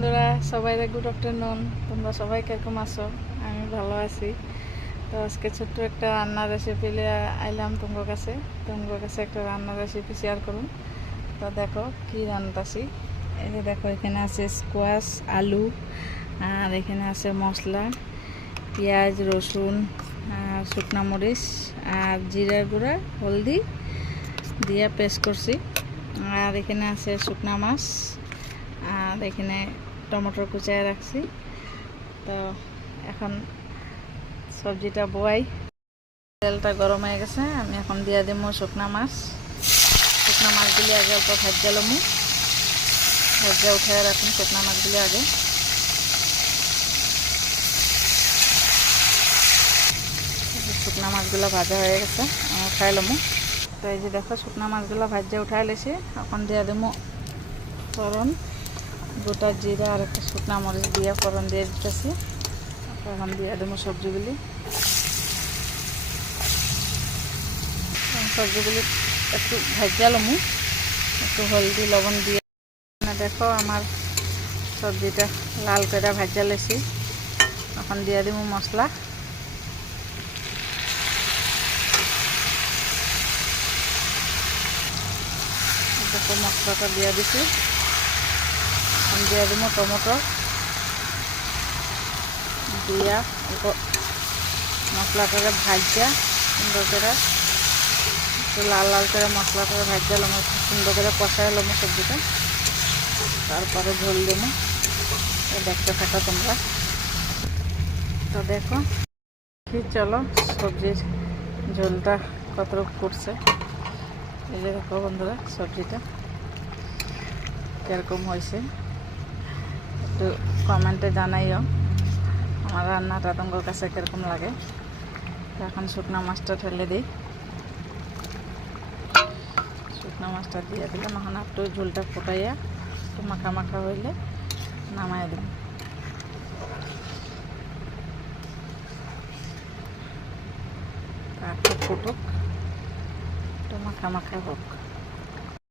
বন্ধুরা, সবাইকে good afternoon. তোমরা সবাই কিরকম আছো? আমি ভালো আছি। তো আজকে ছোট্ট একটা রান্নার রেসিপি আইলাম তোমার কাছে একটা রান্নার রেসিপি শেয়ার করুন। তো দেখো কি রান্নাছি। এই যে দেখো, এখানে আছে স্কোয়াশ, আলু, আর এখানে আছে মশলা, পেঁয়াজ, রসুন, আর শুকনা মরিচ, আর জিরার গুঁড়া, হলদি দিয়ে পেস্ট করছি। আর এখানে আছে শুকনা মাছ, আর এখানে টমেটো কুচায় রাখছি। তো এখন সবজিটা বয়াই। তেলটা গরম হয়ে গেছে, আমি এখন দিয়ে দিব শুকনা মাছগুলি আগে অল্প ভাজা লমু। ভাজা উঠায় রাখুন শুকনা মাছগুলি আগে। শুকনা মাছগুলো ভাজা হয়ে গেছে, উঠাই লমু। তো এই যে দেখো, শুকনা মাছগুলো ভাজা উঠাই লেছি। এখন দিয়ে দেবো ফোড়ন, গোটা জিরা আর একটা শুকনা মরিচ দিয়ে ফোড়ন দিয়ে দিতেছি। এখন দিয়ে দেবো সবজিগুলি একটু ভাজা লমু, একটু হলদি লবণ দিয়ে। দেখো আমার সবজিটা লাল করে ভাজা লেছি। এখন দিয়ে দেবো মশলা। দেখো মশলাটা দিয়ে দিছি। এখন দিয়ে দেবো টমেটো দিয়া মশলাটাকে ভাজা সুন্দর করে, একটু লাল লাল করে মশলাটাকে ভাজা লমু, সুন্দর করে কষায় লমু সবজিটা। তারপরে ঝোল দেবো। দেখতে থাকো তোমরা। তো দেখো চলো সবজির ঝোলটা কতটুকু করছে। এই যে দেখো বন্ধুরা, সবজিটা কীরকম হয়েছে একটু কমেন্টে জানাইও আমার রান্নাটা তোমার কাছে কীরকম লাগে। এখন শুকনো মাছটা ঢেলে দিই। শুকনো মাছটা দিয়ে দিলাম। এখন একটু ঝোলটা ফুটাইয়া একটু মাখা মাখা হইলে নামাই দিই। একটু ফুটুক, একটু মাখা মাখা হোক।